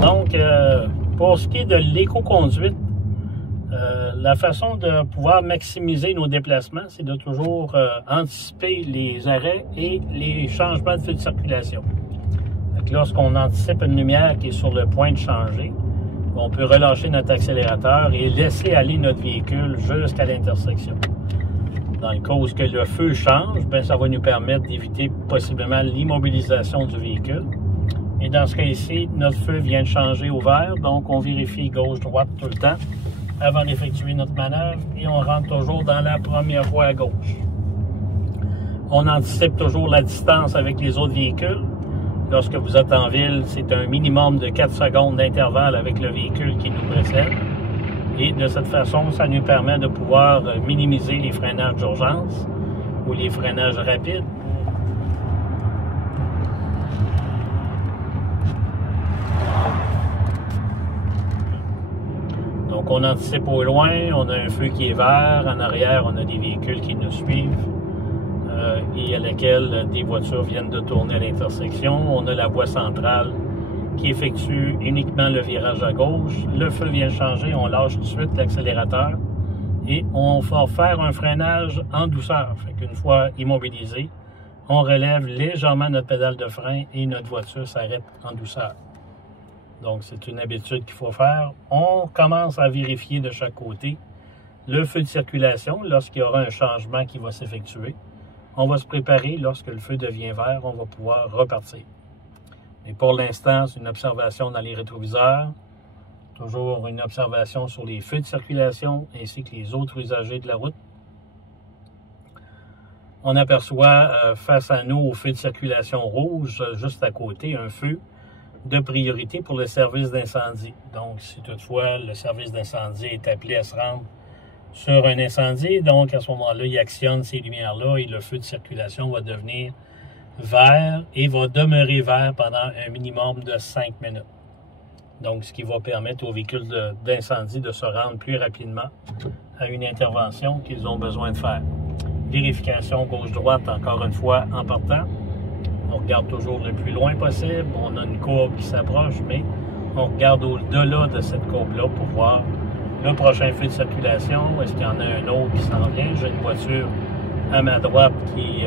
Donc, pour ce qui est de l'éco-conduite, la façon de pouvoir maximiser nos déplacements, c'est de toujours anticiper les arrêts et les changements de feu de circulation. Lorsqu'on anticipe une lumière qui est sur le point de changer, on peut relâcher notre accélérateur et laisser aller notre véhicule jusqu'à l'intersection. Dans le cas où le feu change, bien, ça va nous permettre d'éviter possiblement l'immobilisation du véhicule. Et dans ce cas-ci, notre feu vient de changer au vert, donc on vérifie gauche-droite tout le temps avant d'effectuer notre manœuvre et on rentre toujours dans la première voie à gauche. On anticipe toujours la distance avec les autres véhicules. Lorsque vous êtes en ville, c'est un minimum de 4 secondes d'intervalle avec le véhicule qui nous précède. Et de cette façon, ça nous permet de pouvoir minimiser les freinages d'urgence ou les freinages rapides. Donc, on anticipe au loin, on a un feu qui est vert, en arrière, on a des véhicules qui nous suivent et à laquelle des voitures viennent de tourner à l'intersection. On a la voie centrale qui effectue uniquement le virage à gauche. Le feu vient changer, on lâche tout de suite l'accélérateur et on va faire un freinage en douceur. Fait qu'une fois immobilisé, on relève légèrement notre pédale de frein et notre voiture s'arrête en douceur. Donc, c'est une habitude qu'il faut faire. On commence à vérifier de chaque côté le feu de circulation lorsqu'il y aura un changement qui va s'effectuer. On va se préparer. Lorsque le feu devient vert, on va pouvoir repartir. Mais pour l'instant, c'est une observation dans les rétroviseurs. Toujours une observation sur les feux de circulation ainsi que les autres usagers de la route. On aperçoit face à nous, au feu de circulation rouge, juste à côté, un feu de priorité pour le service d'incendie. Donc, si toutefois le service d'incendie est appelé à se rendre sur un incendie, donc à ce moment-là, il actionne ces lumières-là et le feu de circulation va devenir vert et va demeurer vert pendant un minimum de 5 minutes. Donc, ce qui va permettre aux véhicules d'incendie de se rendre plus rapidement à une intervention qu'ils ont besoin de faire. Vérification gauche-droite, encore une fois, en partant. On regarde toujours le plus loin possible. On a une courbe qui s'approche, mais on regarde au-delà de cette courbe-là pour voir le prochain feu de circulation. Est-ce qu'il y en a un autre qui s'en vient? J'ai une voiture à ma droite qui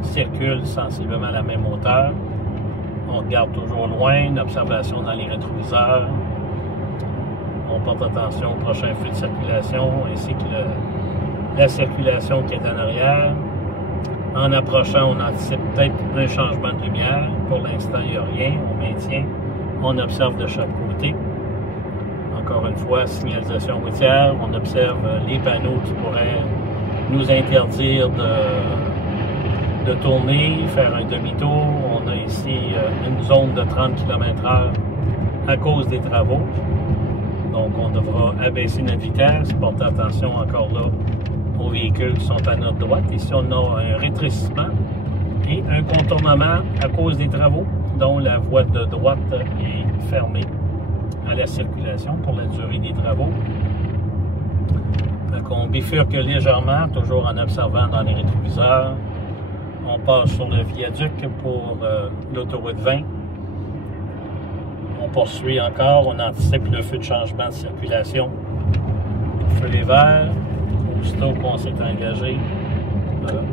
circule sensiblement à la même hauteur. On regarde toujours loin, une observation dans les rétroviseurs. On porte attention au prochain feu de circulation ainsi que la circulation qui est en arrière. En approchant, on anticipe peut-être un changement de lumière. Pour l'instant, il n'y a rien. On maintient. On observe de chaque côté. Encore une fois, signalisation routière. On observe les panneaux qui pourraient nous interdire de tourner, faire un demi-tour. On a ici une zone de 30 km/h à cause des travaux. Donc, on devra abaisser notre vitesse. Porter attention encore là aux véhicules qui sont à notre droite. Ici, on a un rétrécissement et un contournement à cause des travaux, dont la voie de droite est fermée à la circulation pour la durée des travaux. Donc, on bifurque légèrement, toujours en observant dans les rétroviseurs. On passe sur le viaduc pour l'autoroute 20. On poursuit encore, on anticipe le feu de changement de circulation. Le feu est vert. Aussitôt qu'on s'est engagé,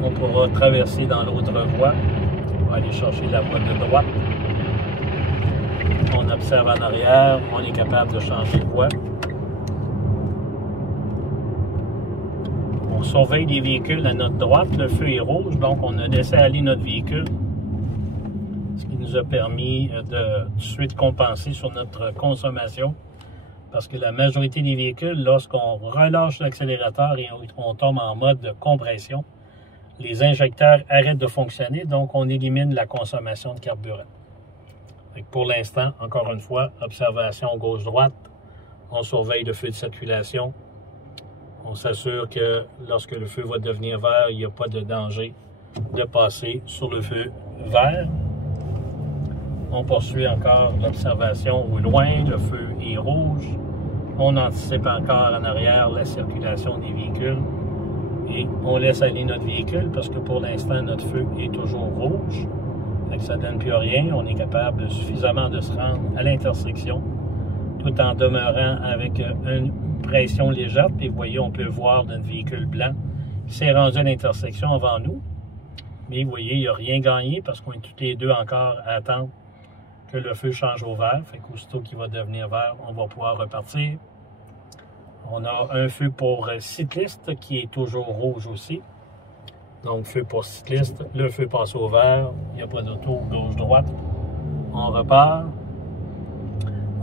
on pourra traverser dans l'autre voie. On va aller chercher la voie de droite. On observe en arrière, on est capable de changer de voie. On surveille les véhicules à notre droite. Le feu est rouge, donc on a laissé aller notre véhicule. Ce qui nous a permis de tout de suite compenser sur notre consommation. Parce que la majorité des véhicules, lorsqu'on relâche l'accélérateur et on tombe en mode de compression, les injecteurs arrêtent de fonctionner, donc on élimine la consommation de carburant. Pour l'instant, encore une fois, observation gauche-droite, on surveille le feu de circulation, on s'assure que lorsque le feu va devenir vert, il n'y a pas de danger de passer sur le feu vert. On poursuit encore l'observation au loin, le feu est rouge. On anticipe encore en arrière la circulation des véhicules Et on laisse aller notre véhicule parce que pour l'instant, notre feu est toujours rouge. Fait que ça ne donne plus rien. On est capable suffisamment de se rendre à l'intersection tout en demeurant avec une pression légère. Et vous voyez, on peut voir notre véhicule blanc qui s'est rendu à l'intersection avant nous. Mais vous voyez, il n'y a rien gagné parce qu'on est tous les deux encore à attendre que le feu change au vert. Fait qu'aussitôt qu'il va devenir vert, on va pouvoir repartir. On a un feu pour cycliste qui est toujours rouge aussi. Donc, feu pour cycliste. Le feu passe au vert. Il n'y a pas d'auto gauche-droite. On repart.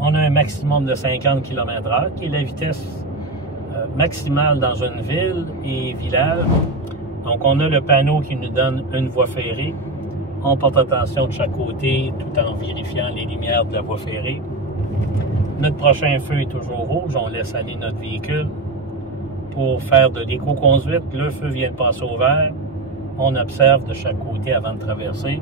On a un maximum de 50 km/h qui est la vitesse maximale dans une ville et village. Donc, on a le panneau qui nous donne une voie ferrée. On porte attention de chaque côté tout en vérifiant les lumières de la voie ferrée. Notre prochain feu est toujours rouge. On laisse aller notre véhicule pour faire de l'éco-conduite. Le feu vient de passer au vert. On observe de chaque côté avant de traverser.